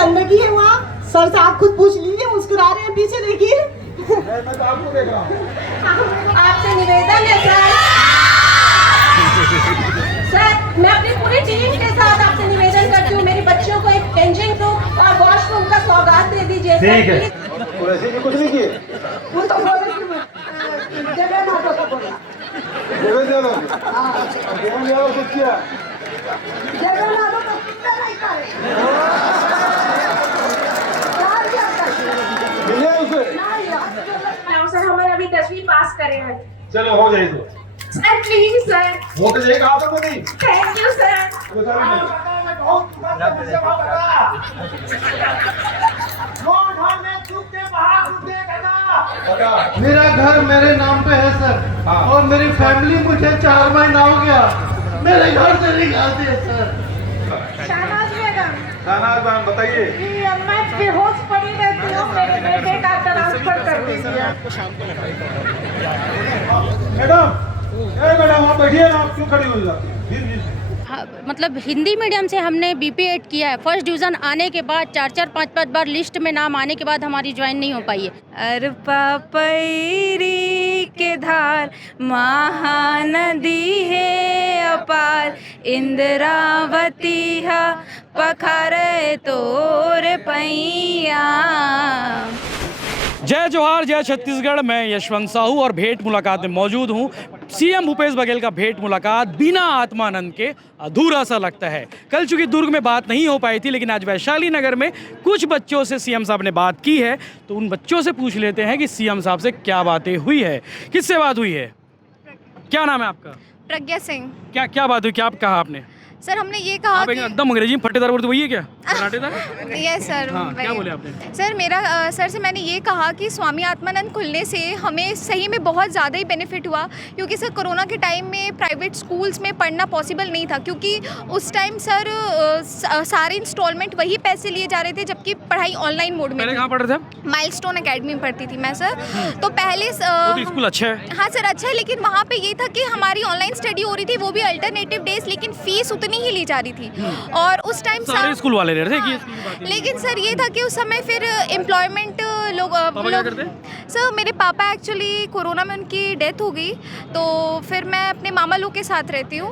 गंदगी है वहाँ। सर से आप खुद पूछ लीजिए, मुस्कुरा रहे हैं पीछे देखिए। मैं तो आपको देख रहा हूँ। आपसे निवेदन है सर, मैं अपनी पूरी टीम के साथ आपसे निवेदन करती हूँ, मेरे बच्चों को एक चेंजिंग रूम और वॉशरूम का सौगात दे दीजिए। ठीक है, तो ऐसे भी कुछ नहीं किए। वो तो बोले कि जगह माता को बोला, देवेंद्र यादव कुछ किया। जगह माता को कितना नहीं करे। मिले उसे। सर हमारे अभी 10वीं पास करे हैं। चलो हो जाए तो। Sir please sir. वो तो जाएगा आप तो नहीं। Thank you sir. मेरा घर मेरे नाम पे है सर। हाँ। और मेरी फैमिली मुझे 4 महीना हो गया मेरे घर से निकालती है सर। शाहनाज बेगम। शाहनाज मैम बताइए। मैं बेहोश पड़ी रहती हूँ, मेरे बेटे का ट्रांसफर कर दीजिए। मैडम आप बैठिए ना, आप क्यों खड़ी हो जाती हैं? मतलब हिंदी मीडियम से हमने BP8 किया है। फर्स्ट डिवीज़न आने के बाद 4-4, 5-5 बार लिस्ट में नाम आने के बाद हमारी ज्वाइन नहीं हो पाई है। अरपा पैरी के धार महानदी है अपार, इंद्रावती हा पखारे तोर पैया। जय जोहार, जय छत्तीसगढ़। मैं यशवंत साहू और भेंट मुलाकात में मौजूद हूँ। CM भूपेश बघेल का भेंट मुलाकात बिना आत्मानंद के अधूरा सा लगता है। कल चूंकि दुर्ग में बात नहीं हो पाई थी, लेकिन आज वैशाली नगर में कुछ बच्चों से CM साहब ने बात की है, तो उन बच्चों से पूछ लेते हैं कि CM साहब से क्या बातें हुई है, किससे बात हुई है। क्या नाम है आपका? प्रज्ञा सिंह। क्या क्या बात हुई, क्या आप कहा आपने? सर हमने ये कहा आप एकदम अंग्रेजी में फटेदार बोलते, वही है क्या? कर्नाटेदार? Yes sir. हाँ, क्या बोले आपने? सर सर से मैंने ये कहा कि स्वामी आत्मानंद खुलने से हमें सही में बहुत ज़्यादा ही बेनिफिट हुआ, क्योंकि सर कोरोना के टाइम में प्राइवेट स्कूल्स में पढ़ना पॉसिबल नहीं था, क्योंकि उस टाइम सर सारे इंस्टॉलमेंट वही पैसे लिए जा रहे थे, जबकि पढ़ाई ऑनलाइन मोड में। पहले कहाँ पढ़ रहे थे? माइलस्टोन एकेडमी में पढ़ती थी मैं सर। तो पहले वो स्कूल अच्छा है। हाँ सर अच्छा है, लेकिन वहाँ पे ये था कि हमारी ऑनलाइन स्टडी हो रही थी, वो भी अल्टरनेटिव डेज, लेकिन फीस उतनी ही ली जा रही थी। और उस टाइम सारे स्कूल वाले रह रहे थे हाँ, लेकिन सर ये था कि उस समय फिर एम्प्लॉयमेंट लोग क्या करते? सर मेरे पापा एक्चुअली कोरोना में उनकी डेथ हो गई, तो फिर मैं अपने मामा लोग के साथ रहती हूँ,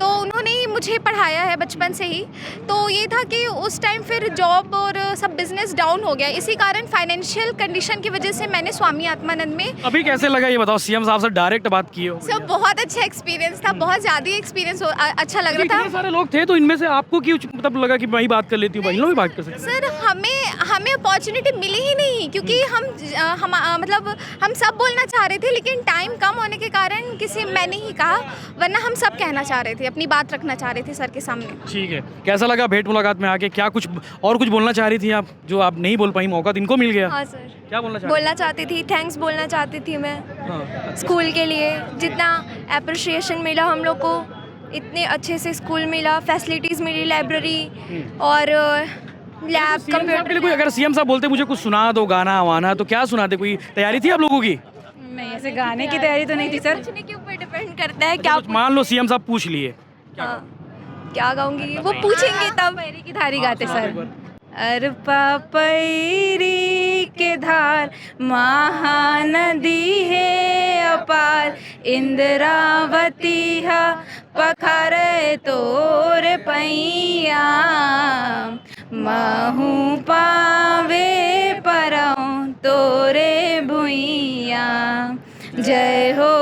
तो उन्होंने ही मुझे पढ़ाया है बचपन से ही। तो ये था कि उस टाइम फिर जॉब और सब बिजनेस डाउन हो गया, इसी कारण फाइनेंशियल कंडीशन की वजह से मैंने स्वामी आत्मानंद में। अभी कैसे लगा ये बताओ, CM साहब से डायरेक्ट बात की हो? सर बहुत अच्छा एक्सपीरियंस था, बहुत ज़्यादा एक्सपीरियंस अच्छा लग रहा था। इतने सारे लोग थे, तो इनमें से आपको क्यों मतलब लगा कि मैं ही बात कर लेती हूँ, बहनों भी बात कर सकते? सर हमें अपॉर्चुनिटी मिली ही नहीं, क्योंकि मतलब हम सब बोलना चाह रहे थे, लेकिन टाइम कम होने के कारण मैंने ही कहा, वरना हम सब कहना चाह रहे थे, अपनी बात रखना चाह रहे थे सर के सामने। ठीक है, कैसा लगा भेंट मुलाकात में आके? क्या कुछ बोलना चाह रही थी आप, जो आप नहीं बोल पाई, मौका इनको मिल गया? हाँ सर। क्या बोलना चाहती थी, थैंक्स बोलना चाहती थी मैं। हाँ। स्कूल के लिए जितना अप्रिशिएशन मिला हम लोग को, इतने अच्छे से स्कूल मिला, फैसिलिटीज़ मिली, लाइब्रेरी और लैब, कंप्यूटर के लिए कोई अगर CM साहब बोलते मुझे कुछ सुना दो, गाना वाना, तो क्या सुनाते? कोई तैयारी थी आप लोगों की? नहीं, ऐसे गाने की तैयारी तो नहीं थी सर। पूछने के ऊपर डिपेंड करता है क्या। मान लो CM साहब पूछ लिए, क्या गाऊंगी, वो पूछेंगे तब। पैरी की धारी गाते सर। अरपा पैरी के धार महानदी है अपार, इंद्रावती हा पखारे तोर पैया। महू पावे परौं तोरे भुइया। जय हो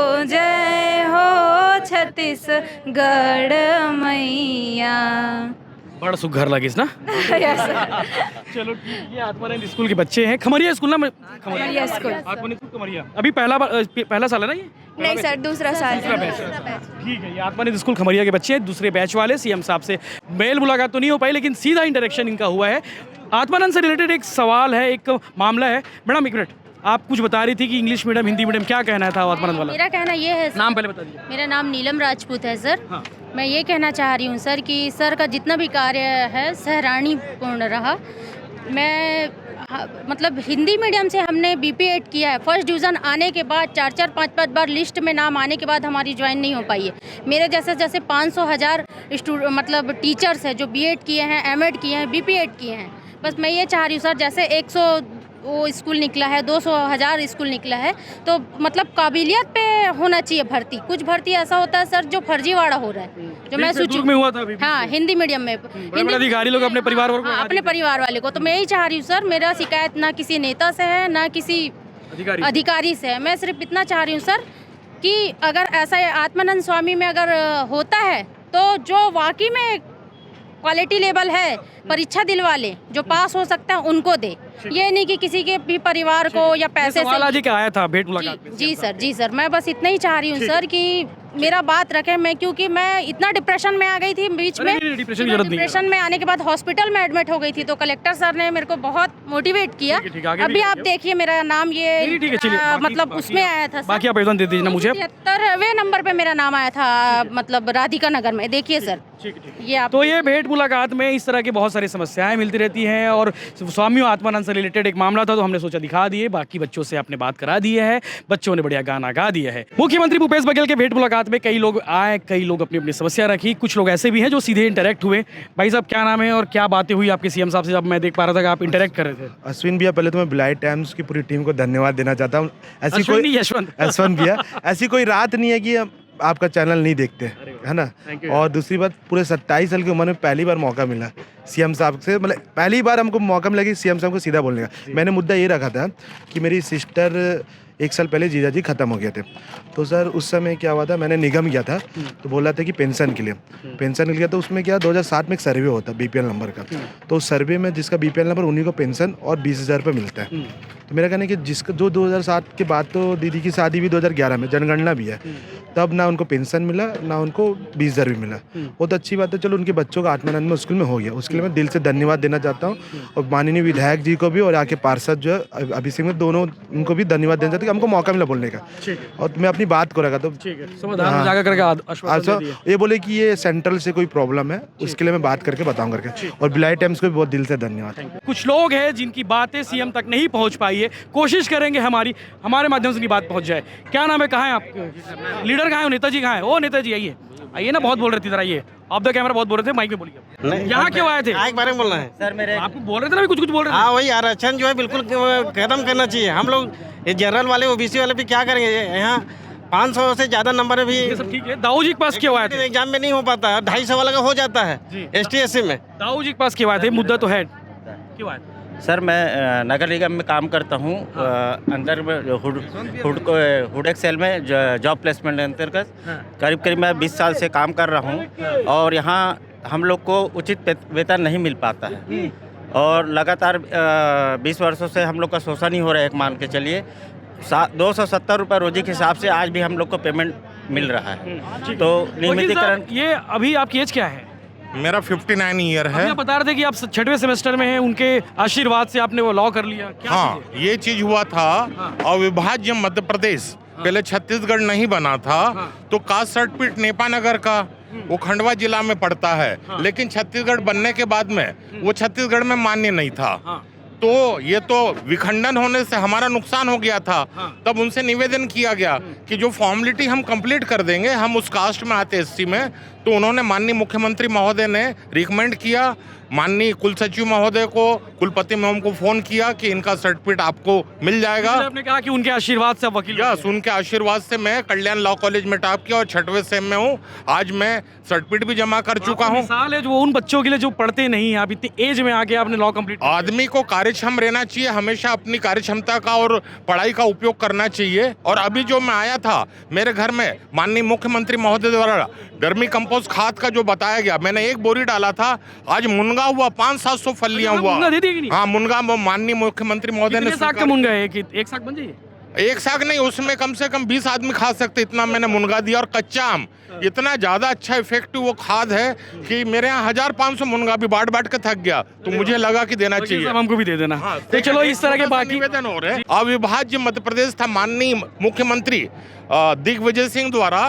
छत्तीसगढ़ मैया। बड़ा सुघर लगी ना? चलो ठीक है। आत्मानंद स्कूल के बच्चे हैं, खमरिया स्कूल ना? खमरिया स्कूल। आत्मानंद स्कूल खमरिया। अभी पहला साल है ना ये? नहीं सर, दूसरा साल। ठीक है, ये आत्मानंद स्कूल खमरिया के बच्चे हैं, दूसरे बैच वाले। CM साहब से मेल मुलाकात तो नहीं हो पाई, लेकिन सीधा इंटरेक्शन इनका हुआ है। आत्मानंद से रिलेटेड एक सवाल है, एक मामला है। मैडम एक मिनट, आप कुछ बता रही थी कि इंग्लिश मीडियम, हिंदी मीडियम, क्या कहना था आत्मानंद वाला? मेरा कहना ये है, नाम पहले बता दीजिए। मेरा नाम नीलम राजपूत है सर। हाँ। मैं ये कहना चाह रही हूँ सर कि सर का जितना भी कार्य है सराहनीयपूर्ण रहा। मैं मतलब हिंदी मीडियम से हमने BP8 किया है। फर्स्ट डिवीज़न आने के बाद 4-4, 5-5 बार लिस्ट में नाम आने के बाद हमारी ज्वाइन नहीं हो पाई है। मेरे जैसे 500,000 मतलब टीचर्स हैं जो B.Ed किए हैं, M.Ed किए हैं, BP8 किए हैं। बस मैं ये चाह रही हूँ सर, जैसे 100 वो स्कूल निकला है, 200 1000 स्कूल निकला है, तो मतलब काबिलियत पे होना चाहिए भर्ती। कुछ भर्ती ऐसा होता है सर जो फर्जीवाड़ा हो रहा है, जो मैं दुर्ग में हुआ था अभी। हाँ, हिंदी मीडियम में बड़े अधिकारी लोग अपने परिवार वालों को हाँ, अपने परिवार वाले को। तो मैं यही चाह रही हूँ सर, मेरा शिकायत ना किसी नेता से है ना किसी अधिकारी से है, मैं सिर्फ इतना चाह रही हूँ सर कि अगर ऐसा आत्मानंद स्वामी में अगर होता है तो जो वाकई में क्वालिटी लेवल है, परीक्षा दिलवा ले, जो पास हो सकता है उनको दे, ये नहीं कि किसी के भी परिवार को या पैसे से। आज क्या आया था भेंट मुलाकात में? जी सर, मैं बस इतना ही चाह रही हूँ सर कि मेरा बात रखें। मैं क्योंकि मैं इतना डिप्रेशन में आ गई थी बीच में, डिप्रेशन में आने के बाद हॉस्पिटल में एडमिट हो गई थी, तो कलेक्टर सर ने मेरे को बहुत मोटिवेट किया। अभी आप देखिए मेरा नाम ये मतलब उसमें आया था, बाकी आवेदन दे दीजिए ना मुझे। 73वें नंबर पे मेरा नाम आया था, मतलब राधिका नगर में। देखिए सर, ये आप तो ये भेंट मुलाकात में इस तरह की बहुत सारी समस्याएं मिलती रहती हैं, और स्वामी आत्मानंद से रिलेटेड एक मामला था तो हमने सोचा दिखा दिए, बाकी बच्चों से आपने बात करा दी है, बच्चों ने बढ़िया गाना गा दिया है। मुख्यमंत्री भूपेश बघेल के भेंट मुलाकात में कई लोग आए, कई लोग अपनी अपनी समस्या रखी, कुछ लोग ऐसे भी हैं जो सीधे इंटरेक्ट हुए। भाई साहब क्या नाम है और क्या बातें हुई आपके सीएम साहब से जब मैं देख पा रहा था कि आप इंटरेक्ट कर रहे थे? अश्विन भैया, पहले तो मैं ब्लाइट टाइम्स की पूरी टीम को धन्यवाद देना चाहता हूँ। ऐसी कोई यशवंत भैया, ऐसी कोई रात नहीं है कि आपका चैनल नहीं देखते, है ना। और दूसरी बात, पूरे 27 साल की उम्र में पहली बार मौका मिला सीएम साहब से, मतलब पहली बार हमको मौका मिला कि सीएम साहब को सीधा बोलने का। मैंने मुद्दा ये रखा था कि मेरी सिस्टर 1 साल पहले जीजा जी ख़त्म हो गए थे, तो सर उस समय क्या हुआ था, मैंने निगम किया था, तो बोला था कि पेंशन के लिए गया, तो उसमें क्या 2007 में एक सर्वे होता है बीपीएल नंबर का, तो उस सर्वे में जिसका बीपीएल नंबर उन्हीं को पेंशन और 20,000 रुपये मिलता है। तो मेरा कहना है कि जिसका जो 2007 के बाद, तो दीदी की शादी भी 2011 में, जनगणना भी है, तब ना उनको पेंशन मिला ना उनको 20,000 भी मिला। बहुत अच्छी बात है, चलो उनके बच्चों का आत्मानंद में स्कूल में हो गया, उसके लिए मैं दिल से धन्यवाद देना चाहता हूँ। और माननीय विधायक जी को भी और आके पार्षद जो है अभिषेक में, दोनों उनको भी धन्यवाद देना चाहता हूँ कि हमको मौका मिला बोलने का। और मैं अपनी बात को रखा, तो ये बोले कि ये सेंट्रल से कोई प्रॉब्लम है, उसके लिए मैं बात करके बताऊँ करके। और ब्लाइट टाइम्स को भी बहुत दिल से धन्यवाद। कुछ लोग हैं जिनकी बातें सीएम तक नहीं पहुंच पाई है, कोशिश करेंगे हमारे माध्यम से उनकी बात पहुंच जाए। क्या नाम है, कहाँ है आप? लीडर कहाँ है? नेताजी कहाँ है? ओ नेताजी आइए ना, बहुत बोल रहे थे, इधर आइए। आप द कैमरा बहुत बोल रहे थे, माइक में बोलिए। यहाँ क्यों आए थे? एक बारे में बोलना है सर। मेरे आपको बोल रहे थे ना, कुछ बोल रहे थे। हाँ, वही आरक्षण जो है बिल्कुल खत्म करना चाहिए। हम लोग ये जनरल वाले ओबीसी वाले भी क्या करेंगे, यहाँ 500 से ज्यादा नंबर भी। ये सब ठीक है। दाऊ जी के पास क्यों आए थे? एग्जाम में नहीं हो पाता, 250 वाला का हो जाता है ST/SC में। दाऊ जी के पास क्यों आए थे? मुद्दा तो है, क्यों आए थे? सर, मैं नगर निगम में काम करता हूँ, अंदर हुड एक्सेल में जॉब प्लेसमेंट अंतर्गत करीब मैं 20 साल से काम कर रहा हूँ, और यहाँ हम लोग को उचित वेतन नहीं मिल पाता है, और लगातार 20 वर्षों से हम लोग का शोषण ही हो रहा है। एक मान के चलिए 270 रुपये रोजी के हिसाब से आज भी हम लोग को पेमेंट मिल रहा है। तो नियमितीकरण। ये अभी आपकी एज क्या है? मेरा 59 ईयर है। आप बता रहे थे कि आप 6वें सेमेस्टर में हैं, उनके आशीर्वाद से आपने वो लॉ कर लिया। क्या हाँ, ये चीज हुआ था। अविभाज्य मध्य प्रदेश पहले छत्तीसगढ़ नहीं बना था, तो कास्ट सर्टिफिकेट नेपानगर का वो खंडवा जिला में पड़ता है, लेकिन छत्तीसगढ़ बनने के बाद में वो छत्तीसगढ़ में मान्य नहीं था। तो ये तो विखंडन होने से हमारा नुकसान हो गया था। तब उनसे निवेदन किया गया कि जो फॉर्मेलिटी हम कंप्लीट कर देंगे, हम उस कास्ट में आते SC में। तो उन्होंने माननीय मुख्यमंत्री महोदय ने रिकमेंड किया, माननीय कुल सचिव महोदय को, कुलपति मैम को फोन किया कि इनका सर्टिफिकेट आपको मिल जाएगा। आपने कहा कि उनके आशीर्वाद से वकील। यस, उनके आशीर्वाद से मैं कल्याण लॉ कॉलेज में टॉप किया और 6वें सेम में हूँ। आज मैं सर्टिफिकेट भी जमा कर चुका हूँ। मिसाल है जो उन बच्चों के लिए जो पढ़ते नहीं हैं, आप इतनी एज में आके आपने लॉ कंप्लीट। आदमी को कार्यक्षम रहना चाहिए, हमेशा अपनी कार्यक्षमता का और पढ़ाई का उपयोग करना चाहिए। और अभी जो मैं आया था, मेरे घर में माननीय मुख्यमंत्री महोदय द्वारा गर्मी कंपोस्ट खाद का जो बताया गया, मैंने 1 बोरी डाला था, आज मुनगा हुआ 500-700 फलियां हुआ। हाँ, मुनगा माननीय मुख्यमंत्री महोदय ने। साग का मुनगा है कि एक साग बन जाइए? एक साग नहीं, उसमें कम से कम 20 आदमी खा सकते, इतना मैंने मुनगा दिया। और कच्चा आम इतना ज्यादा अच्छा इफेक्टिव वो खाद है कि मेरे यहाँ 1500 मुनगा भी बांट के थक गया, तो मुझे लगा कि देना चाहिए। हमको भी दे देना। तो चलो इस तरह के बाकी निवेदन हो रहे हैं। अविभाज्य मध्य प्रदेश था, माननीय मुख्यमंत्री दिग्विजय सिंह द्वारा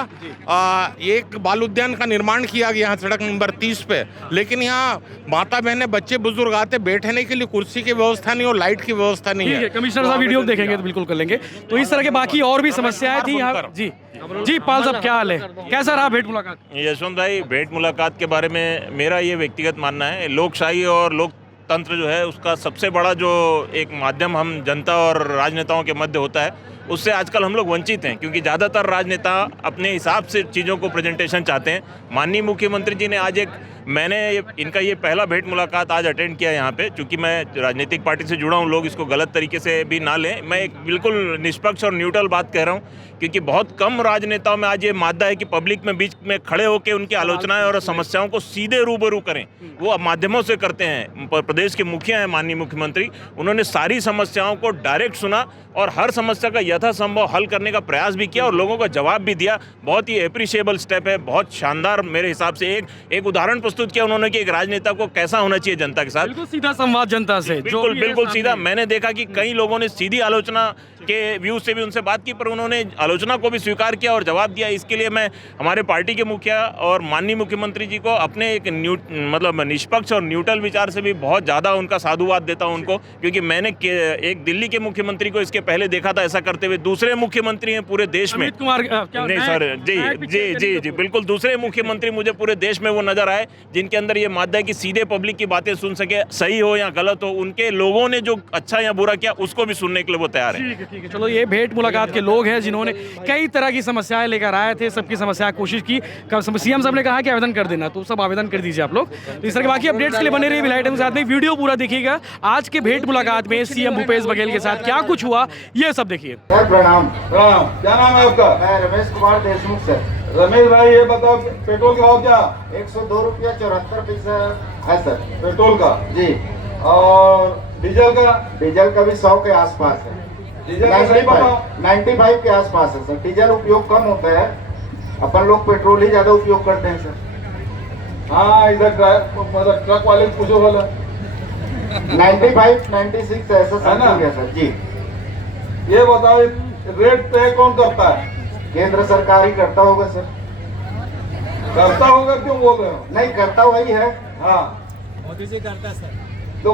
एक बाल उद्यान का निर्माण किया गया यहाँ सड़क नंबर 30 पे, लेकिन यहाँ माता बहने बच्चे बुजुर्ग आते, बैठने के लिए कुर्सी की व्यवस्था नहीं और लाइट की व्यवस्था नहीं है। कमिश्नर साहब वीडियो देखेंगे तो बिल्कुल कर लेंगे। तो इस तरह के बाकी और भी समस्याएं थी यहाँ। जी पाल साहब, क्या हाल है, कैसा रहा भेंट मुलाकात? यशवंत भाई, भेंट मुलाकात के बारे में मेरा ये व्यक्तिगत मानना है, लोकशाही और तंत्र जो है उसका सबसे बड़ा जो एक माध्यम हम जनता और राजनेताओं के मध्य होता है, उससे आजकल हम लोग वंचित हैं, क्योंकि ज़्यादातर राजनेता अपने हिसाब से चीज़ों को प्रेजेंटेशन चाहते हैं। माननीय मुख्यमंत्री जी ने आज मैंने इनका ये पहला भेंट मुलाकात आज अटेंड किया यहाँ पे, क्योंकि मैं राजनीतिक पार्टी से जुड़ा हूँ, लोग इसको गलत तरीके से भी ना लें। मैं एक बिल्कुल निष्पक्ष और न्यूट्रल बात कह रहा हूँ, क्योंकि बहुत कम राजनेताओं में आज ये मादा है कि पब्लिक में बीच में खड़े होकर उनकी आलोचनाएं और समस्याओं को सीधे रूबरू करें। वो माध्यमों से करते हैं। प्रदेश के मुखिया हैं माननीय मुख्यमंत्री, उन्होंने सारी समस्याओं को डायरेक्ट सुना और हर समस्या का यथासंभव हल करने का प्रयास भी किया और लोगों का जवाब भी दिया। बहुत ही अप्रिशिएबल स्टेप है, बहुत शानदार मेरे हिसाब से एक उदाहरण प्रस्तुत किया उन्होंने कि एक राजनेता को कैसा होना चाहिए जनता के साथ। बिल्कुल सीधा संवाद जनता से, बिल्कुल सीधा। मैंने देखा कि कई लोगों ने सीधी आलोचना के व्यू से भी उनसे बात की, पर उन्होंने आलोचना को भी स्वीकार किया और जवाब दिया। इसके लिए मैं हमारे पार्टी के मुखिया और माननीय मुख्यमंत्री जी को अपने एक मतलब निष्पक्ष और न्यूट्रल विचार से भी बहुत ज़्यादा उनका साधुवाद देता हूं उनको, क्योंकि मैंने एक दिल्ली के मुख्यमंत्री को इसके पहले देखा था ऐसा करते हुए। दूसरे मुख्यमंत्री हैं पूरे देश में, नहीं सर, जी बिल्कुल दूसरे मुख्यमंत्री मुझे पूरे देश में वो नजर आए जिनके अंदर ये मादा है कि सीधे पब्लिक की बातें सुन सके, सही हो या गलत हो, उनके लोगों ने जो अच्छा या बुरा किया उसको भी सुनने के लिए वो तैयार है। ठीक है, चलो ये भेंट मुलाकात के लोग हैं जिन्होंने कई तरह की समस्याएं लेकर आए थे, सबकी समस्या कोशिश की। सीएम साहब ने कहा कि आवेदन कर देना, तो सब आवेदन कर दीजिए आप लोग। तो इस तरह के बाकी अपडेट्स के लिए बने रहिए विलाइट साथ में, वीडियो पूरा देखिएगा। आज के भेंट मुलाकात में सीएम भूपेश बघेल के साथ क्या कुछ हुआ ये सब देखिए। प्रणाम। क्या नाम है आपका? मैं रमेश कुमार देशमुख सर। रमेश भाई ये बताओ पेट्रोल का भाव क्या? 102 रुपया 74 पैसा है सर पेट्रोल का जी। और डीजल का? डीजल का भी 100 के आसपास है। डीजल का सही बताओ। 95 के आसपास है सर। डीजल उपयोग कम होता है, अपन लोग पेट्रोल ही ज्यादा उपयोग करते हैं सर। हाँ, इधर ट्रक वाले पूछो वाला 95, 96 ऐसा समथिंग है सर जी। ये बताओ रेट तय कौन करता है? केंद्र सरकार ही करता होगा सर। करता होगा क्यों बोल रहे हो? नहीं, करता वही है। हाँ, मोदी जी करता सर। तो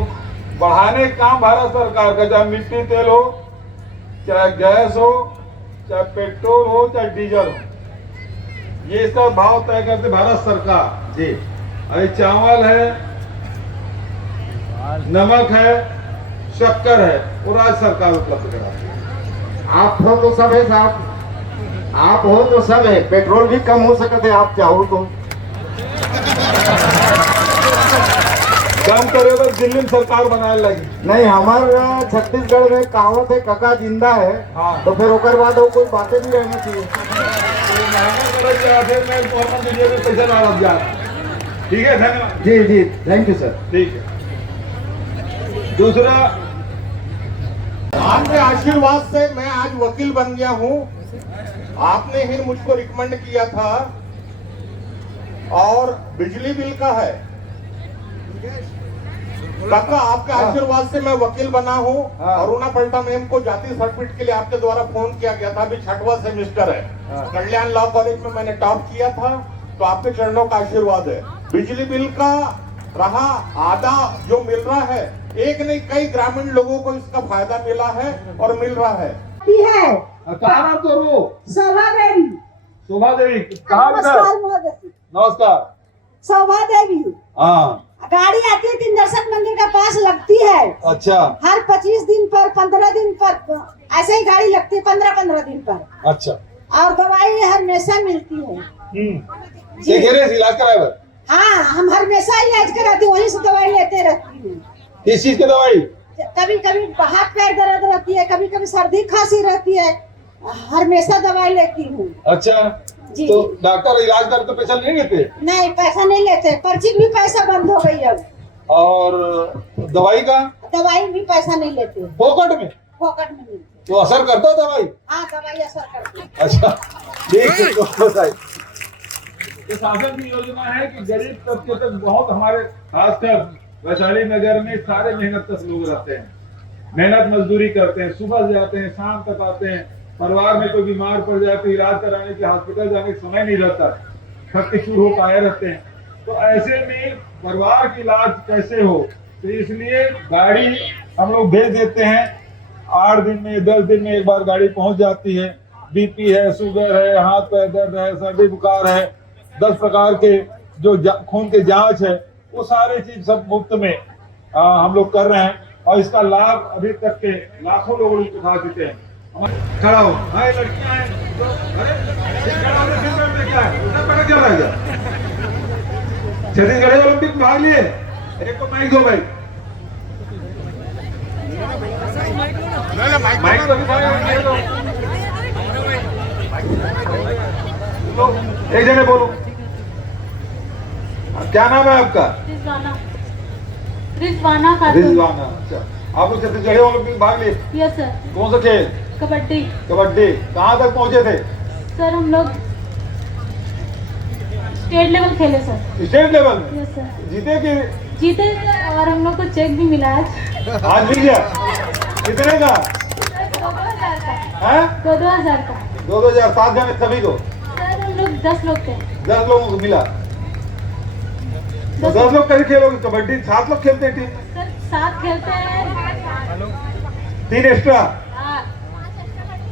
बढ़ाने का काम भारत सरकार का, चाहे मिट्टी तेल हो, चाहे गैस हो, चाहे पेट्रोल हो, चाहे डीजल हो, ये इसका भाव तय करते भारत सरकार जी। अभी चावल है, नमक है, शक्कर है, वो राज्य सरकार उपलब्ध कराती है। आप हो तो सब है साहब, आप हो तो सब है। पेट्रोल भी कम हो सकते आप चाहो तो। कम करे तो दिल्ली में सरकार बनाने लगी। नहीं, हमारा छत्तीसगढ़ में कहावत है कका जिंदा है। हाँ। तो फिर ओकर बाद वो कोई बातें भी रहनी चाहिए। ठीक है, धन्यवाद जी जी, थैंक यू सर। ठीक है। दूसरा, आपके आशीर्वाद से मैं आज वकील बन गया हूँ। आपने ही मुझको रिकमेंड किया था। और बिजली बिल का है काका, आपके आशीर्वाद से मैं वकील बना हूँ। अरुणा पल्टा मैम को जाति सर्टिफिकेट के लिए आपके द्वारा फोन किया गया था। अभी 6वां सेमेस्टर है। कल्याण लॉ कॉलेज में मैंने टॉप किया था। तो आपके चरणों का आशीर्वाद है। बिजली बिल का रहा आधा जो मिल रहा है, एक नहीं कई ग्रामीण लोगों को इसका फायदा मिला है और मिल रहा है। कहाँ नाम तो रो? शोभा देवी। शोभा देवी कहाँ? नमस्कार। शोभा देवी। हाँ, गाड़ी आती है तीन दर्शन मंदिर का पास लगती है। अच्छा। हर 25 दिन पर, 15 दिन पर ऐसे ही गाड़ी लगती है, 15-15 दिन पर। अच्छा। और दवाई हमेशा मिलती है। इलाज कराए? हाँ, हम हमेशा इलाज कराती, वहीं से दवाई लेते रहती हूँ। किस चीज की दवाई? कभी कभी हाथ पैर दर्द रहती है, कभी कभी सर्दी खांसी रहती है, हमेशा दवाई लेती हूँ। अच्छा जी। तो डॉक्टर इलाज कर तो पैसा नहीं लेते? नहीं, पैसा नहीं लेते। पर्ची भी पैसा बंद हो गई अब। और दवाई का? दवाई भी पैसा नहीं लेते, फोकट में। फोकट में मिलती। तो असर करता है दवाई? हाँ, दवाई असर करती है। अच्छा, ठीक है। तो बताइए, ये शासन की योजना है कि गरीब तबके तक बहुत हमारे खासकर वैशाली नगर में सारे मेहनत कश लोग रहते हैं, मेहनत मजदूरी करते हैं, सुबह जाते हैं, शाम तक आते हैं। परिवार में कोई बीमार पड़ जाए तो इलाज कराने के हॉस्पिटल जाने का समय नहीं रहता, थके चूर हो पाए रहते हैं। तो ऐसे में परिवार की इलाज कैसे हो, तो इसलिए गाड़ी हम लोग भेज देते हैं। 8 दिन में 10 दिन में एक बार गाड़ी पहुंच जाती है। बीपी है, शुगर है, हाथ पैर दर्द है, सर्दी बुखार है, 10 प्रकार के जो खून के जांच है, वो सारे चीज सब मुफ्त में हम लोग कर रहे हैं और इसका लाभ अभी तक के लाखों लोग उठा चुके हैं। खड़ा हो, हाँ, ये लड़कियां हैं तो, अरे खड़ा होने में क्या है, उतना पता क्यों रह गया? छत्तीसगढ़ ओलंपिक में भाग लिए, एक को माइक दो भाई, माइक तो एक जने बोलो, क्या नाम है आपका? रिजवाना खातून। रिजवाना, अच्छा। आप लोग छत्तीसगढ़ ओलंपिक भाग लिए? Yes sir. कौन सा खेल? कबड्डी। कबड्डी। कहाँ तक पहुँचे थे? सर हम लोग स्टेट लेवल खेले सर। स्टेट लेवल में? Yes sir. जीते कि? जीते सर, और हम लोग को चेक भी मिला आज। आज मिल गया? कितने का? 2,000 का। हैं? 2,000 का। 2,000 7 जने सभी को? सर हम लोग 10 लोग थे। 10 लोगों को मिला। तो 10 लोग कैसे खेलोगे कबड्डी? 7 लोग खेलते हैं टीम में? सर 7 खेलते हैं। 3 एक्स्ट्रा?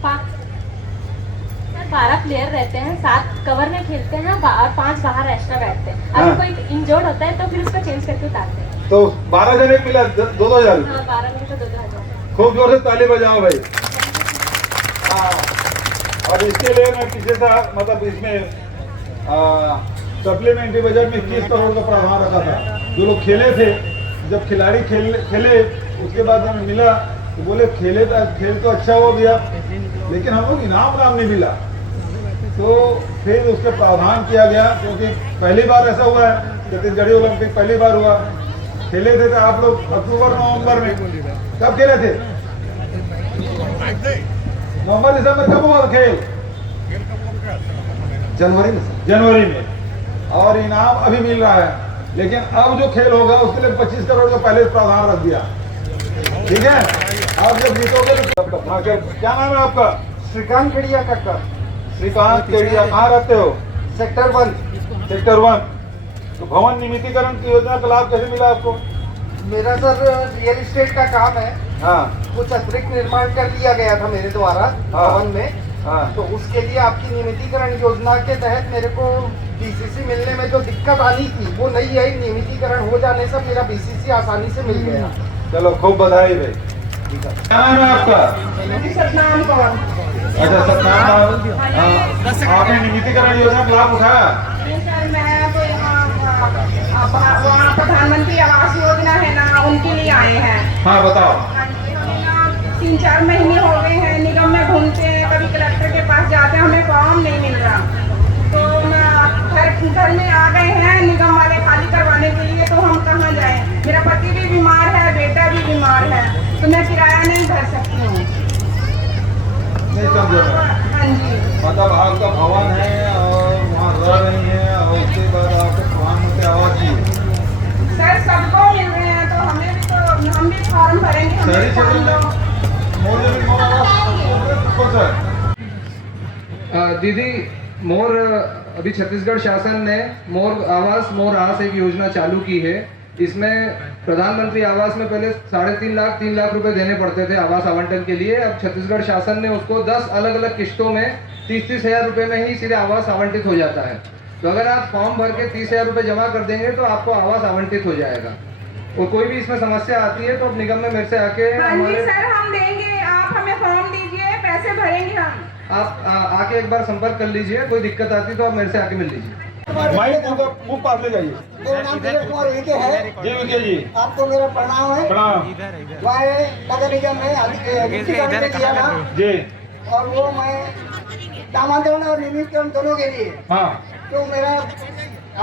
सर 12 प्लेयर रहते हैं, 7 कवर में खेलते हैं और 5 बाहर एक्स्ट्रा बैठते हैं। अगर कोई इंजर्ड होता है तो फिर उसको चेंज करके उतारते हैं। तो 12 जने को मिला 2,000? हाँ 12 में तो 2,000। खूब जोर से ताली बजाओ भाई। और इसके लिए मैं पिछले साल मतलब इसमें सप्लीमेंट्री बजट में 21 करोड़ का प्रावधान रखा था। जो लोग खेले थे, जब खिलाड़ी खेले उसके बाद हमें मिला तो बोले खेल तो अच्छा हो गया लेकिन हम लोग इनाम नहीं मिला। तो फिर उसके प्रावधान किया गया क्योंकि पहली बार ऐसा हुआ है, छत्तीसगढ़ी ओलंपिक पहली बार हुआ। खेले थे तो आप लोग अक्टूबर नवंबर में, कब खेले थे? नवंबर दिसंबर कब हुआ खेल? जनवरी में। और इनाम अभी मिल रहा है, लेकिन अब जो खेल होगा उसके लिए 25 करोड़ का पहले प्रावधान रख दिया। ठीक है, आप जब जीतोगे तो क्या नाम है आपका? श्रीकांत केडिया कक्कर। श्रीकांत केडिया, कहाँ रहते हो? सेक्टर 1। सेक्टर 1। तो भवन नियमितीकरण की योजना का लाभ कैसे मिला आपको? मेरा सर रियल एस्टेट का काम है। हाँ। कुछ अतिरिक्त निर्माण कर लिया गया था मेरे द्वारा भवन में। हाँ। तो उसके लिए आपकी नियमितीकरण योजना के तहत मेरे को बीसीसी मिलने में जो दिक्कत आनी थी वो नहीं आई। नियमितीकरण हो जाने से मेरा बीसीसी आसानी से मिल गया। चलो खूब बधाई भाई। क्या नाम है आपका? सतनाम कौर। अच्छा सतनाम, आपने नियमितीकरण योजना का लाभ उठाया? सर मैं तो यहाँ वहाँ प्रधानमंत्री आवास योजना है ना, उनके लिए आए हैं। हाँ बताओ। 3-4 महीने हो गए हैं, निगम में घूमते हैं, कभी कलेक्टर के पास जाते हैं, हमें फॉर्म नहीं मिल रहा। तो घर में आ गए हैं निगम वाले खाली करवाने के लिए, तो हम कहाँ जाएं? मेरा पति भी बीमार है, बेटा भी बीमार है, तो मैं किराया नहीं भर सकती हूँ। नहीं समझा। हाँ जी। मतलब आपका भवन है और वहाँ रह रही है और उसके बाद आपको प्रधानमंत्री आवास चाहिए। सर सबको मिल रहे हैं तो हमें भी, तो हम भी फॉर्म भरेंगे। शहरी क्षेत्र में दीदी मोर अभी छत्तीसगढ़ शासन ने मोर आवास मोर आस एक योजना चालू की है। इसमें प्रधानमंत्री आवास में पहले 3.5 लाख रुपए देने पड़ते थे आवास आवंटन के लिए। अब छत्तीसगढ़ शासन ने उसको 10 अलग अलग किस्तों में 30-30 हज़ार रुपये में ही सीधे आवास आवंटित हो जाता है। तो अगर आप फॉर्म भर के 30,000 रुपये जमा कर देंगे तो आपको आवास आवंटित हो जाएगा। और कोई भी इसमें समस्या आती है तो अब निगम में मेरे से आके हमारे सर हम देंगे, आप हमें फॉर्म दीजिए, पैसे भरेंगे हम। आप आके एक बार संपर्क कर लीजिए, कोई दिक्कत आती तो आप मेरे से आके मिल लीजिए। माइक मुंह पास ले जाइए। मेरा नाम विजय कुमार विके है। जी विके जी, आपको मेरा प्रणाम है। प्रणाम। मैं नगर निगम में नियुक्तिकरण किया था जी, और वो मैं नामांतरण और नियुक्तिकरण दोनों के लिए। हाँ। तो मेरा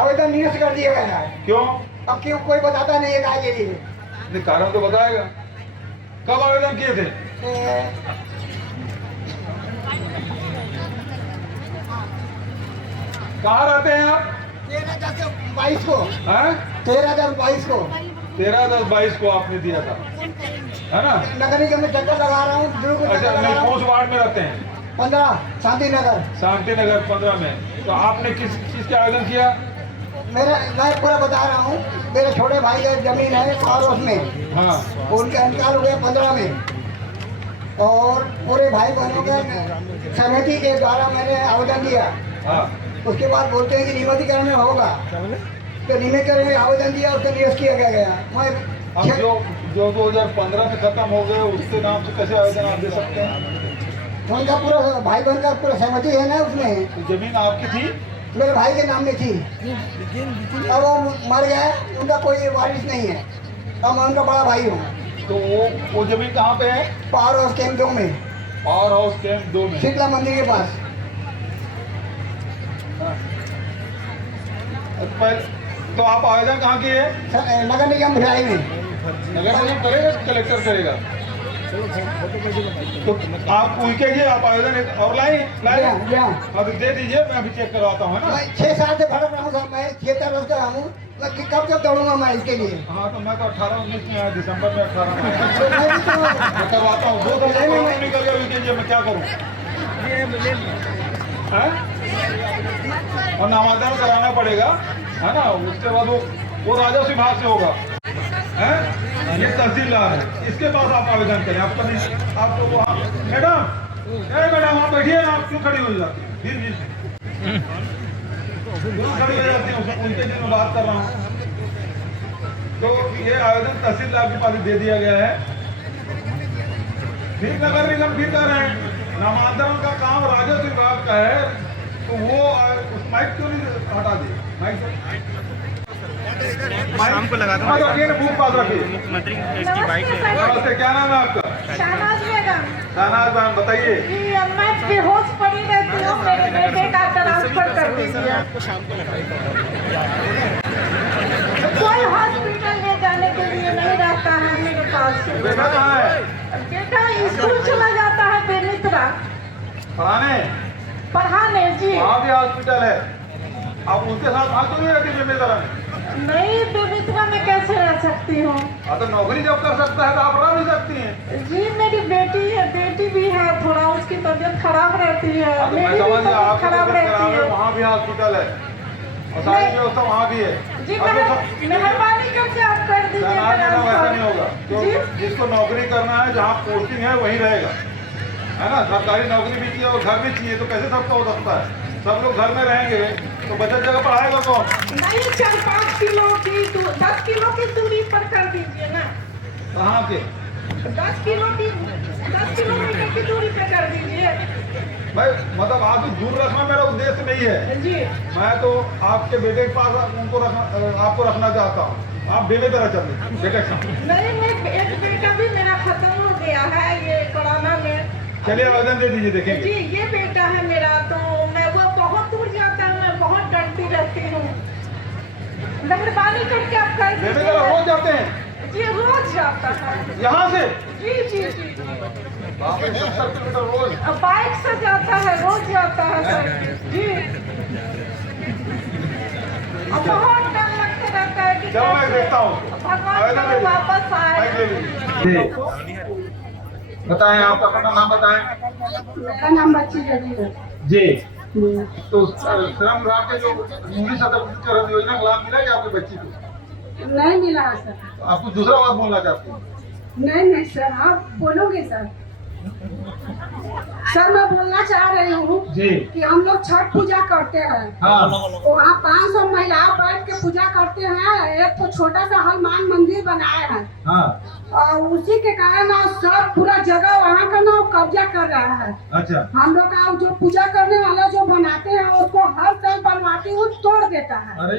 आवेदन निरस्त कर दिया गया है। क्यों? अब क्यों कोई बताता नहीं है काय के लिए। नहीं, कारण तो बताएगा। कब आवेदन किए थे? कहाँ रहते हैं आप? 13/10/22 को। 13/10/22 को 13/10/22 को आपने दिया था, है ना? नगर निगम में चक्कर लगा रहा हूँ। अच्छा, नहीं कौन वार्ड में रहते हैं? 15 शांति नगर। शांति नगर 15 में। तो आपने किस चीज का आवेदन किया? मैं पूरा बता रहा हूँ। मेरे छोटे भाई का जमीन है पड़ोस में। हाँ। उनका इंतकाल हो गया 15 में, और पूरे भाई बहनों के समिति के द्वारा मैंने आवेदन दिया। हाँ। उसके बाद बोलते हैं कि नियमितीकरण में होगा, तो नियमितीकरण में आवेदन दिया, उसका निरस्त किया गया। मैं अब जो 2015 में खत्म हो गए उसके नाम से कैसे आवेदन आप दे सकते हैं? उनका पूरा भाई बहन का पूरा सहमति है ना उसमें। तो जमीन आपकी थी? मेरे भाई के नाम में थी, अब वो मर गया, उनका कोई वारिस नहीं है, अब मैं उनका बड़ा भाई हूँ। तो वो जमीन कहाँ पे है? पावर हाउस कैंप 2 में। पावर हाउस कैंप 2 में, शीतला मंदिर के पास। तो आप आवेदन कहाँ किए? नगर निगम भिलाई में। नगर निगम करेगा, कलेक्टर करेगा? तो आप उनके लिए आप आवेदन और लाए? अब दे दीजिए, मैं अभी चेक करवाता हूँ ना। 6 साल से भटक रहा हूँ सर, मैं 76 वर्ष का हूँ, कब दौड़ूंगा मैं इसके लिए? हाँ, तो मैं तो 18-19 में आया, दिसंबर में 18 में करवाता हूँ। 2 दिन निकल गया उनके लिए, मैं क्या करूँ? और नामांतरण कराना पड़ेगा, है ना? उसके बाद वो राजस्व विभाग से होगा, है? ये तहसीलदार है, इसके पास आप आवेदन करें। आपका नहीं, आपको वहाँ मैडम वहाँ बैठिए, आप क्यों खड़ी हो जाती है? क्यों खड़ी हो जाती है? उनके लिए मैं बात कर रहा हूँ। तो ये आवेदन तहसीलदार के पास दे दिया गया है, फिर नगर निगम फिर कर रहे हैं। नामांतरण का काम राजस्व विभाग का है, तो वो उस माइक क्यों नहीं हटा दे? शाम को लगा दूँ, रखिए ना, बुक पास रखिए। मुख्यमंत्री नमस्ते, क्या नाम है आपका? शहनाज बेगम। शहनाज मैम, बताइए। मैं बेहोश पड़ी रहती हूँ, मेरे बेटे का ट्रांसफर कर दीजिए। कोई हॉस्पिटल ले जाने के लिए नहीं रहता है मेरे पास। बेटा कहाँ है? बेटा स्कूल चला जाता है बेमित्रा पढ़ाने जी। वहाँ भी हॉस्पिटल है, आप उसके साथ वहाँ क्यों नहीं रहती बेमित्रा में? नहीं, बेमित्रा में कैसे रह सकती हूँ? तो नौकरी जब कर सकता है तो आप रह भी सकती हैं। जी, मेरी बेटी है, बेटी भी है, थोड़ा उसकी तबीयत खराब रहती है। तो मैं समझ गया, आपकी तबीयत खराब है, वहाँ भी हॉस्पिटल है और सारी व्यवस्था वहाँ भी है। जी, मेहरबानी करके आप कर दीजिए। ऐसा नहीं होगा, तो जिसको नौकरी करना है, जहाँ पोस्टिंग है वहीं रहेगा, है ना? सरकारी नौकरी भी चाहिए और घर भी चाहिए, तो कैसे सबका हो सकता है? सब लोग घर में रहेंगे तो बचत जगह पर आएगा कौन? नहीं, 4-5 किलो की 10 किलो की दूरी पर कर दीजिए ना। कहाँ के? 10 किलोमीटर की दूरी पे कर दीजिए। भाई मतलब आपको दूर रखना मेरा उद्देश्य नहीं है जी। मैं तो आपके बेटे के पास आपको रखना चाहता हूँ। आप बेबेदरा चल बेटे का नहीं, मैं एक बेटा भी मेरा खत्म हो गया है ये कोरोना में। चलिए आवेदन दे दीजिए, देखेंगे। जी, ये बेटा है मेरा, तो मैं वो बहुत दूर जाता है, मैं बहुत डरती रहती हूँ। मेहरबानी करके आप कर दीजिए। बेबेदरा रोज जाते हैं? जी, रोज जाता है। यहाँ से? जी जी जी। 70 किलोमीटर रोज? बाइक से जाता है, रोज जाता है सर जी। अब बहुत डर लगते रहता है कि चलो मैं देखता हूँ, भगवान वापस आए। बताएं, आप अपना नाम बताएं। मेरा नाम बच्ची है जी। तो श्रम विभाग के जो मूली 70% योजना का लाभ मिला क्या आपकी बच्ची को? नहीं मिला है सर। आपको दूसरा बात बोलना चाहती हूँ? नहीं सर, आप बोलोगे सर। सर, मैं बोलना चाह रही हूँ कि हम लोग छठ पूजा करते हैं। हाँ। वहाँ 500 महिलाएं बैठ के पूजा करते हैं। एक तो छोटा सा हनुमान मंदिर बनाए हैं। हाँ। और उसी के कारण ना सब पूरा जगह वहाँ का ना कब्जा कर रहा है। अच्छा। हम लोग का जो पूजा करने वाला जो बनाते हैं उसको हर साल बनवाती हूँ तोड़ देता है। अरे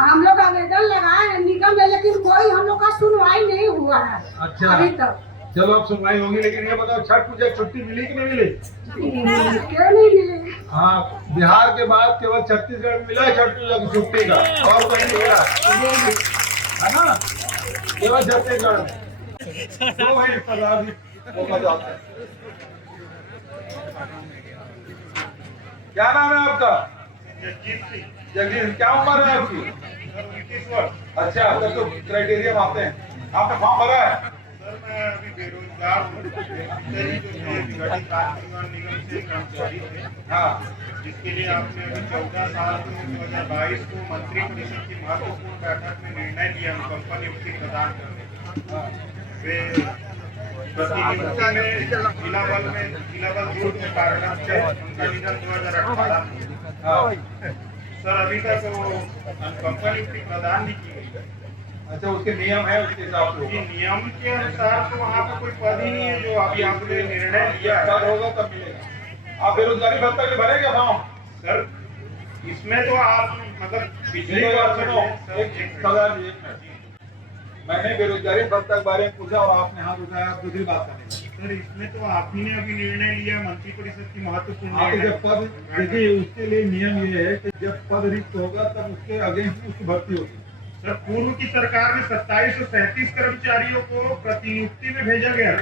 हम लोग आवेदन लगाए हैं निगम में, लेकिन कोई हम लोग का सुनवाई नहीं हुआ है। अच्छा। अभी तक। चलो अब सुनवाई होगी, लेकिन ये बताओ छठ पूजा छुट्टी मिली कि नहीं मिली? क्यों नहीं मिली? हाँ, बिहार के बाद केवल छत्तीसगढ़ में मिला है छठ पूजा की छुट्टी का, और कहीं नहीं मिला है ना? केवल छत्तीसगढ़ में। दो भाई सरदार जी जाते हैं। क्या नाम है आपका? जगदीश। क्या उम्र है आपकी? 29 वर्ष। अच्छा, तो क्राइटेरिया में आते हैं। आपने फॉर्म भरा है? सर, मैं अभी बेरोजगार हूँ। निगम से कर्मचारी थे। हाँ। जिसके लिए आपने अभी 14 साल 2022 को मंत्रिपरिषद की महत्वपूर्ण बैठक में निर्णय लिया अनुकंपा नियुक्ति प्रदान करने का। वे प्रतिनियुक्ति में जिला बल ग्रुप में कार्यरत थे। उनका निधन 2018 में। सर, अभी तक वो अनुकंपा नियुक्ति प्रदान नहीं की गई। अच्छा, उसके नियम है, उसके हिसाब से जी, होगा। नियम के अनुसार तो वहाँ पे कोई पद ही नहीं है जो अभी आपने निर्णय लिया है। पद होगा तब मिलेगा। आप बेरोजगारी भत्ता के लिए भरेंगे फॉर्म? सर इसमें तो आप मतलब पिछले बार सुनो, एक सवाल ये है। मैंने बेरोजगारी भत्ता के बारे में पूछा और आपने हाथ उठाया, आप दूसरी बात करें। सर इसमें तो आप ही ने अभी निर्णय लिया मंत्रिपरिषद की महत्वपूर्ण आप निर्णय। जब पद देखिए, उसके लिए नियम ये है कि जब पद रिक्त होगा तब उसके अगेंस्ट उसकी भर्ती होगी। सर पूर्व की सरकार में 2737 कर्मचारियों को प्रतिनियुक्ति में भेजा गया।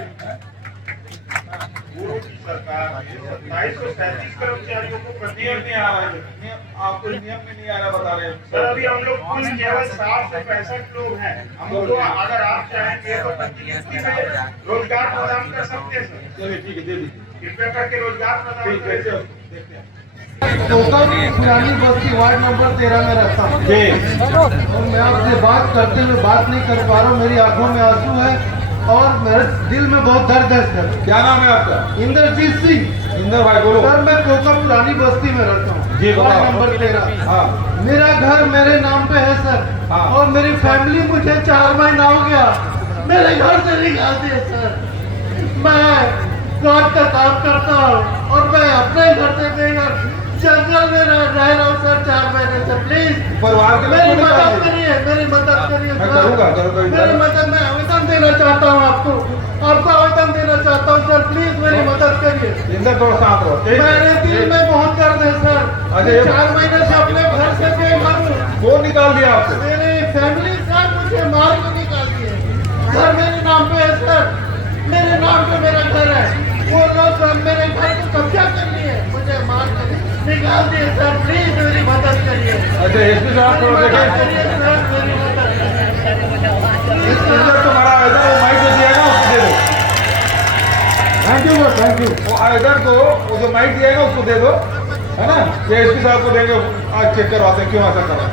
पूर्व की सरकार में 2737 कर्मचारियों को नियम नहीं आ रहा है, नियम आपको नियम में नहीं आ रहा, बता रहे हैं। सर अभी हम लोग कुल केवल 60 से 65 लोग हैं। हम लोग अगर आप चाहेंगे तो प्रतिनियुक्ति में रोजगार प्रदान कर सकते हैं सर। चलिए ठीक है, दे दीजिए। कृपया करके रोजगार प्रदान करें। देखते हैं। पुरानी बस्ती वार्ड नंबर 13 में रहता हूँ और मैं आपसे बात करते हुए बात नहीं कर पा रहा हूँ। मेरी आंखों में आंसू है और मेरे दिल में बहुत दर्द है सर। क्या नाम है आपका? इंद्रजीत सिंह। इंदर भाई बोलो। सर मैं कोका पुरानी बस्ती में रहता हूँ, जी वार्ड बताओ। नंबर 13। हाँ, मेरा घर मेरे नाम पे है सर। हाँ। और मेरी फैमिली मुझे 4 महीना हो गया मेरे घर से निकाल दिए सर। मैं गॉड का काम करता हूँ और मैं अपने घर से बेघर जंगल में रह रहा हूँ सर 4 महीने से। प्लीज परिवार के मेरी लोग मदद करिए, मेरी मदद करिए मैं सर। करूँगा। मेरी मदद, मैं आवेदन देना चाहता हूँ आपको आवेदन देना चाहता हूँ सर। प्लीज मेरी मदद करिए। इंदर थोड़ा शांत रहो। मेरे दिल में बहुत दर्द है सर। अच्छा, 4 महीने से अपने घर से बेघर हूँ। कौन निकाल दिया आपको? मेरी फैमिली सर मुझे मार के निकाल दिए। घर मेरे नाम पे है सर, मेरे नाम पे मेरा घर है। वो लोग सब मेरे घर को कब्जा कर लिए, मुझे मार के निकाल दिए सर। प्लीज मेरी मदद करिए। अच्छा, एसपी साहब को मदद देखें। करिए सर, मेरी मदद इंदर तुम्हारा आवेदन वो माइक जो दिया है ना उसको दे दो। Thank you thank you. वो आवेदन को, वो जो माइक दिया है ना उसको दे दो, है ना? ये एसपी साहब को देंगे, आज चेक करवाते हैं क्यों ऐसा करा।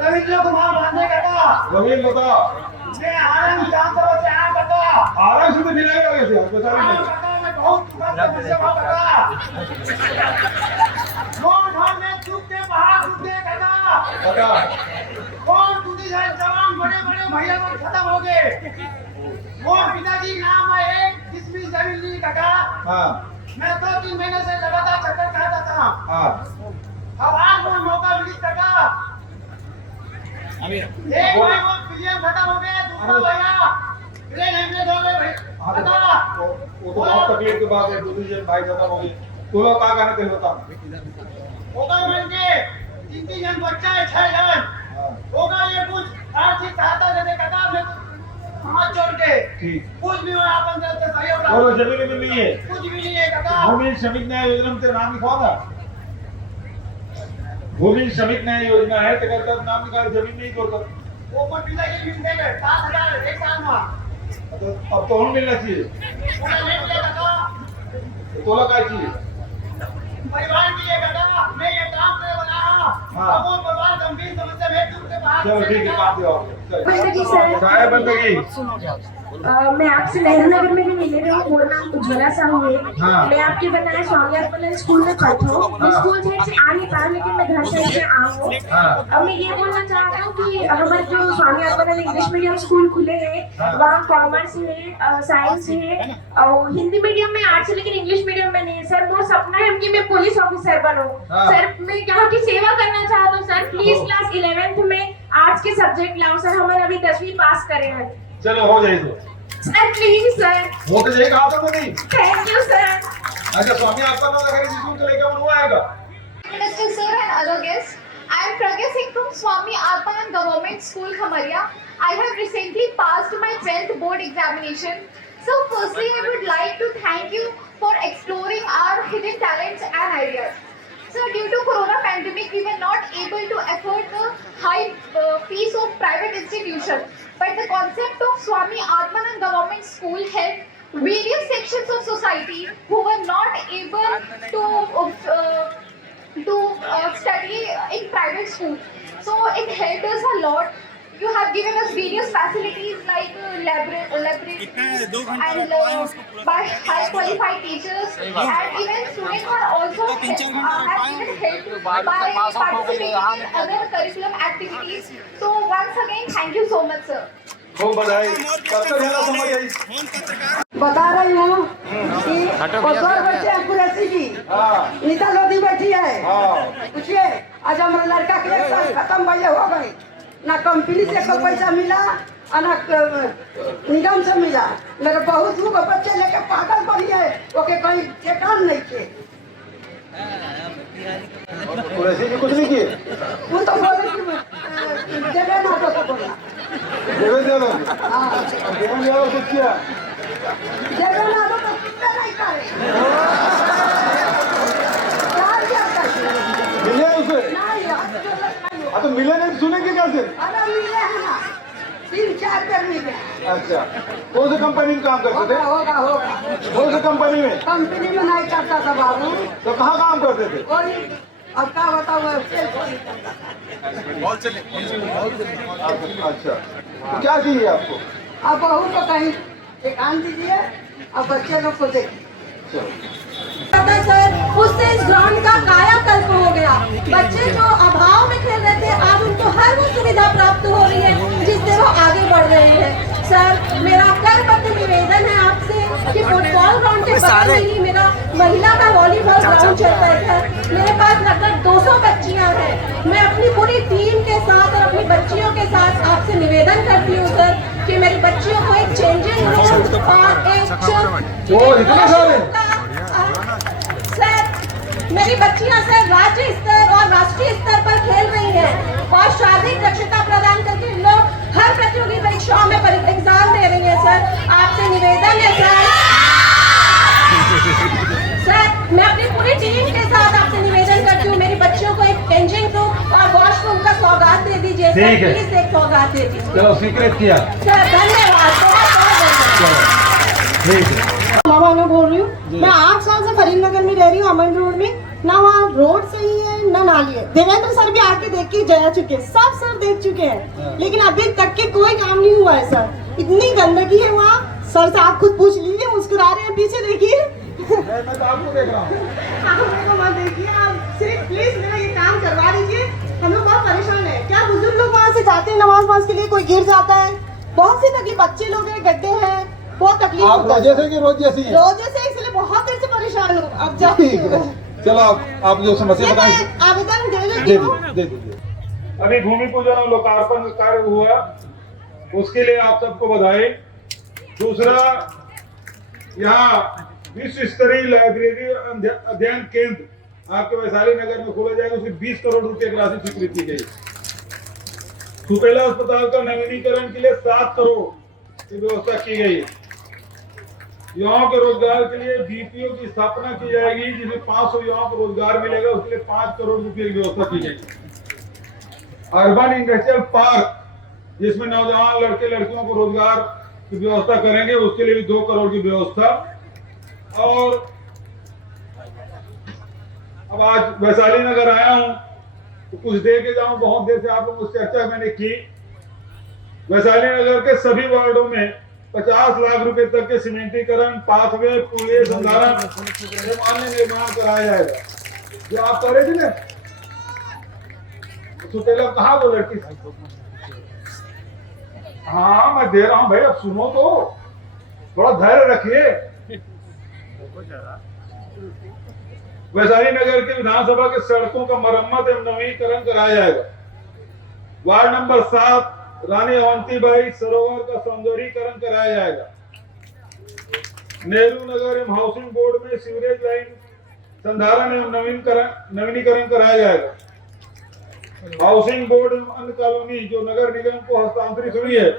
रविंद्र कुमार पांडे का रवीन बता, मैं आनंद विधानसभा से आया बता। आराम से तो मिलेगा कैसे? बता आया दीजिए। बता, मैं बहुत समस्या बता। कौन हमने चुप के बाहर कूदे कदा। बता। कौन कूदी है जवान बड़े बड़े भैया लोग खत्म हो गए। वो पिताजी नाम है किसमी जमीन ली कदा। हाँ, मैं 2-3 महीने से लगातार चक्कर खाता था। हाँ, अब आज वो मौका मिली कदा। एक भाई वो पीएम खत्म हो गया, दूसरा भैया ट्रेन हमने दो गए हाँ, बता। वो तो बहुत तकलीफ की बात है। दूसरी भाई खत्म हो गई, तू लोग क्या कहना तेरे बता। होगा मन के 3 जन बच्चा है, 6 जन होगा। ये कुछ आर्थिक सहायता देने का काम है, हाथ जोड़ के ठीक। कुछ भी हो अपन से सही और होगा। वो जमीन भी नहीं है। कुछ भी नहीं है काका। भूमि श्रमिक न्याय योजना में तेरा नाम लिखवा था। भूमि श्रमिक न्याय योजना है, तेरा नाम निकाल, जमीन नहीं तोड़ कर। वो पर पिताजी मिल गए 7,000 एक साल में। अब तो हम मिलना चाहिए। पूरा ले लिया काका। तोला क्या चाहिए? परिवार के लिए काका मैं ये काम से बना। हाँ। अब वो परिवार गंभीर समस्या में तुम से बाहर। चलो ठीक है, काम दो। बंदगी सर। चाहे बंदगी। मैं आपसे नेहरू नगर में भी मिले रही हूँ। मेरा नाम उज्ज्वला साहू है। हाँ। मैं आपके बनाए स्वामी अर्पण स्कूल में पढ़ती हूँ। मैं स्कूल साइड से आ नहीं पाया, लेकिन मैं घर साइड से आई हूँ। अब मैं ये बोलना चाह रहा हूँ कि हमारे जो स्वामी अर्पण इंग्लिश मीडियम स्कूल खुले हैं, वहाँ कॉमर्स है, साइंस है और हिंदी मीडियम में आर्ट्स है, लेकिन इंग्लिश मीडियम में नहीं है। सर वो सपना है कि मैं पुलिस ऑफिसर बनूं। सर मैं यहाँ की सेवा करना चाहता हूँ। सर प्लीज क्लास 11th में आर्ट्स के सब्जेक्ट लाओ सर। हमारे अभी 10वीं पास करे हैं। चलो हो जाए तो सर प्लीज सर। वो तो यही कहा था तो नहीं। Thank you sir. अच्छा, स्वामी आपका नाम अगर इस स्कूल का लेकर वो आएगा। Mr. Sir and other guests, I am Pragya Singh from Swami Atmanand Government School, Khamaria. I have recently passed my 12th board examination. So firstly, I would like to thank you for exploring our hidden talents and ideas. So due to Corona pandemic, we were not able to afford the high fees of private institutions. But the concept of Swami Atmanand Government School helped various sections of society who were not able to study in private school. So it helped us a lot you have given us various facilities like library and by high qualified teachers, and even students are also have given help by participating in other curriculum activities. So once again, thank you so much, sir. खूब बधाई। करते रहना समझ आई। बता रही हूँ कि 50 बच्चे हैं कुरैशी की। नीता लोधी बैठी है। पूछिए आज हमारा लड़का के एक साल खत्म भैया हो गए, ना कंपनी से कोई पैसा मिला और ना निगम से मिला। मेरे बहुत लोग बच्चे लेके पागल बनी है, ओके कहीं ठेकान नहीं थे। कुरैशी की कुछ नहीं किए। वो तो बोले कि देवे ना तो बोला। देवे यादव कुछ किया। देवे ना तो कितना नहीं करे। मिले उसे? नहीं तो मिले नहीं सुनेंगे कैसे? अरे मिले हैं ना, 3-4 बार मिले। अच्छा, कौन सी कंपनी में काम करते थे? होगा कौन सी कंपनी में? कंपनी में नहीं करता था बाबू। तो कहाँ काम करते थे? कोई अब क्या बताऊँ, अच्छा, तो क्या चाहिए आपको? अब बहू को कहीं ठेकान दीजिए, अब बच्चे लोग को देखिए। सर उससे इस ग्राउंड का कायाकल्प हो गया। बच्चे जो अभाव में खेल रहे थे, आज उनको हर वो सुविधा प्राप्त हो रही है जिससे वो आगे बढ़ रहे हैं। सर मेरा करबद्ध निवेदन है आपसे कि फुटबॉल ग्राउंड के बगल में ही मेरा महिला का वॉलीबॉल ग्राउंड चलता है सर। मेरे पास लगभग 200 बच्चियां हैं। मैं अपनी पूरी टीम के साथ और अपनी बच्चियों के साथ आपसे निवेदन करती हूँ सर कि मेरी बच्चियों को एक चेंजिंग रूम और सर मेरी बच्चियां सर राज्य स्तर और राष्ट्रीय स्तर पर खेल रही हैं और शारीरिक दक्षता प्रदान करके लोग हर प्रतियोगी परीक्षाओं में एग्जाम दे रही हैं सर। आपसे निवेदन है सर मैं अपनी पूरी टीम के साथ आपसे निवेदन करती हूँ, मेरी बच्चियों को एक चेंजिंग रूम और वॉशरूम का सौगात दे दीजिए सर, प्लीज एक सौगात दे दीजिए। चलो स्वीकृत किया सर, धन्यवाद। मामा मैं बोल रही हूँ, मैं 8 साल से फरीदनगर में रह रही हूँ, अमन रोड में। ना वहाँ रोड सही है ना नाली है। देवेंद्र सर भी आके देख के जा चुके, सब सर देख चुके हैं, लेकिन अभी तक के कोई काम नहीं हुआ है सर। इतनी गंदगी है वहाँ, सर से आप खुद पूछ लीजिए, मुस्कुरा रहे हैं पीछे देखिए। मैं तो आपको देख रहा हूँ। आप मेरे को मत देखिए, आप सिर्फ प्लीज मेरा ये काम करवा दीजिए। हम लोग बहुत परेशान है। क्या बुजुर्ग लोग वहाँ से जाते हैं नमाज के लिए, कोई गिर जाता है, बहुत सी तकलीफ, बच्चे लोग हैं, गड्ढे हैं, बहुत तकलीफ। आप रोजे से कि रोज जैसी हैं? रोजे से, इसलिए बहुत देर से परेशान हूँ। अब जाती हूँ। चलो आप जो समस्या बताएं आवेदन दे दीजिए। अभी भूमि पूजन और लोकार्पण कार्य हुआ, उसके लिए आप सबको बधाई। दूसरा, यहाँ विश्व स्तरीय लाइब्रेरी अध्ययन केंद्र आपके वैशाली नगर में खोला जाएगा, उसकी 20 करोड़ रुपए की राशि स्वीकृत की गई। सुपेला अस्पताल का नवीनीकरण के लिए 7 करोड़ की व्यवस्था की गई। युवाओं के रोजगार के लिए बीपीओ की स्थापना की जाएगी, जिसमें 500 युवाओं को रोजगार मिलेगा, उसके लिए 5 करोड़ रुपए की व्यवस्था की गई। अर्बन इंडस्ट्रियल पार्क, जिसमें नौजवान लड़के लड़कियों को रोजगार की व्यवस्था करेंगे, उसके लिए भी 2 करोड़ की व्यवस्था। और अब आज वैशाली नगर आया हूं तो कुछ दे के जाऊं, बहुत देर से आप लोगों से चर्चा मैंने की। वैशाली नगर के सभी वार्डों में 50 लाख रुपए तक के सीमेंटीकरण, पाथवे, पुलिये, संधारण निर्माण कराया जाएगा। जो आप कह रहे थे ना, सुतेला कहा वो लड़की? हाँ मैं दे रहा हूँ भाई, अब सुनो तो, थोड़ा धैर्य रखिए। वैशाली नगर के विधानसभा के सड़कों का मरम्मत एवं नवीनीकरण कराया जाएगा। वार्ड नंबर 7 रानी अवंतीबाई सरोवर का सौंदर्यीकरण कराया जाएगा। नेहरू नगर एवं हाउसिंग बोर्ड में सीवरेज लाइन संधारण एवं नवीनीकरण कराया जाएगा। हाउसिंग बोर्ड एवं अन्य कॉलोनी जो नगर निगम को हस्तांतरित हुई है,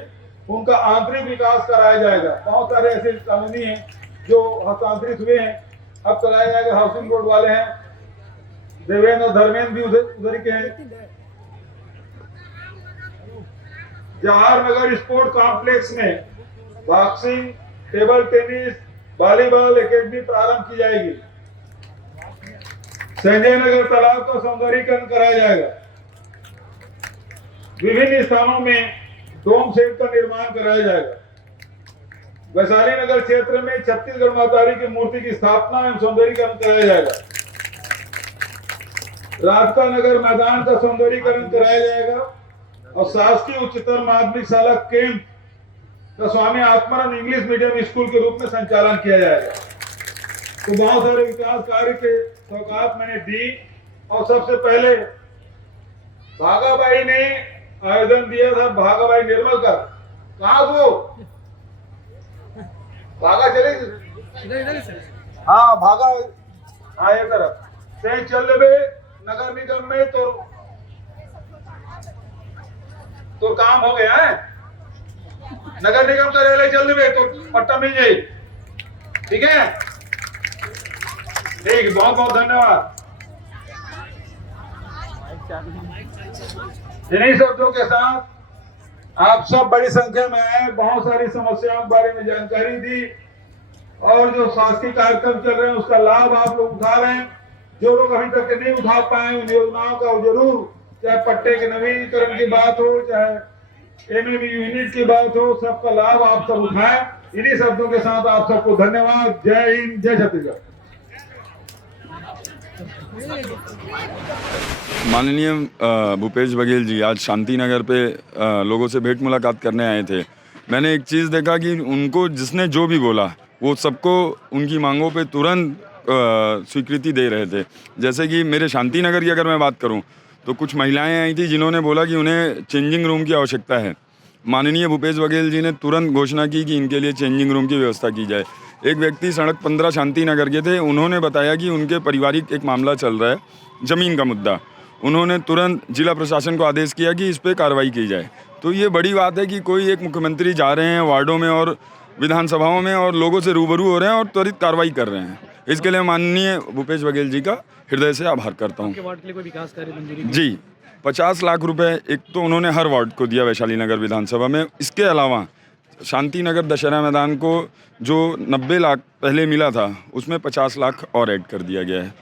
उनका आंतरिक विकास कराया जाएगा। बहुत सारे ऐसे कॉलोनी हैं जो हस्तांतरित हुए हैं, अब कराया जाएगा। हाउसिंग बोर्ड वाले हैं, देवेंद्र और धर्मेंद्र भी उधर के हैं। जवाहर नगर स्पोर्ट कॉम्प्लेक्स में boxing, table tennis, volleyball academy प्रारंभ की जाएगी। संजय नगर तालाब का सौंदर्यीकरण कराया जाएगा। विभिन्न स्थानों में डोम सेट का निर्माण कराया जाएगा। वैशाली नगर क्षेत्र में छत्तीसगढ़ मातारी की मूर्ति की स्थापना एवं सौंदर्यीकरण कराया जाएगा। राधिका नगर मैदान का सौंदर्यीकरण कराया जाएगा और शासकीय उच्चतर माध्यमिक शाला केम्प का Swami Atmanand English medium school के रूप में संचालन किया जाएगा। तो बहुत सारे विकास कार्य के सौगात मैंने दी और सबसे पहले भागाबाई ने आवेदन दिया था, भागाबाई निर्मल का, कहा वो भागा चले, हाँ भागा आए तरफ से चल रहे नगर निगम में तो काम हो गया है। नगर निगम का रेले चल रहे तो पट्टा मिल जाए। ठीक है, ठीक, बहुत बहुत धन्यवाद। इन्हीं शब्दों के साथ आप सब बड़ी संख्या में आए, बहुत सारी समस्याओं के बारे में जानकारी दी और जो शासकीय कार्यक्रम चल रहे हैं उसका लाभ आप लोग उठा रहे हैं। जो लोग अभी तक नहीं उठा पाए उन योजनाओं का जरूर, चाहे पट्टे के नवीनीकरण की बात हो, चाहे एमएमयू यूनिट की बात हो, सबका लाभ आप सब उठाएं। इन्हीं शब्दों के साथ आप सबको धन्यवाद। जय हिंद, जय छत्तीसगढ़। माननीय भूपेश बघेल जी आज शांति नगर पे लोगों से भेंट मुलाकात करने आए थे। मैंने एक चीज़ देखा कि उनको जिसने जो भी बोला वो सबको उनकी मांगों पे तुरंत स्वीकृति दे रहे थे। जैसे कि मेरे शांति नगर की अगर मैं बात करूं तो कुछ महिलाएं आई थी जिन्होंने बोला कि उन्हें चेंजिंग रूम की आवश्यकता है। माननीय भूपेश बघेल जी ने तुरंत घोषणा की कि इनके लिए चेंजिंग रूम की व्यवस्था की जाए। एक व्यक्ति सड़क 15 शांति नगर के थे, उन्होंने बताया कि उनके पारिवारिक एक मामला चल रहा है, ज़मीन का मुद्दा। उन्होंने तुरंत जिला प्रशासन को आदेश किया कि इस पर कार्रवाई की जाए। तो ये बड़ी बात है कि कोई एक मुख्यमंत्री जा रहे हैं वार्डों में और विधानसभाओं में और लोगों से रूबरू हो रहे हैं और त्वरित कार्रवाई कर रहे हैं। इसके लिए माननीय भूपेश बघेल जी का हृदय से आभार करता हूँ। वार्ड के लिए कोई विकास कार्य मंजूरी जी 50 लाख रुपए एक तो उन्होंने हर वार्ड को दिया वैशाली नगर विधानसभा में। इसके अलावा शांति नगर दशहरा मैदान को जो 90 लाख पहले मिला था उसमें 50 लाख और ऐड कर दिया गया है।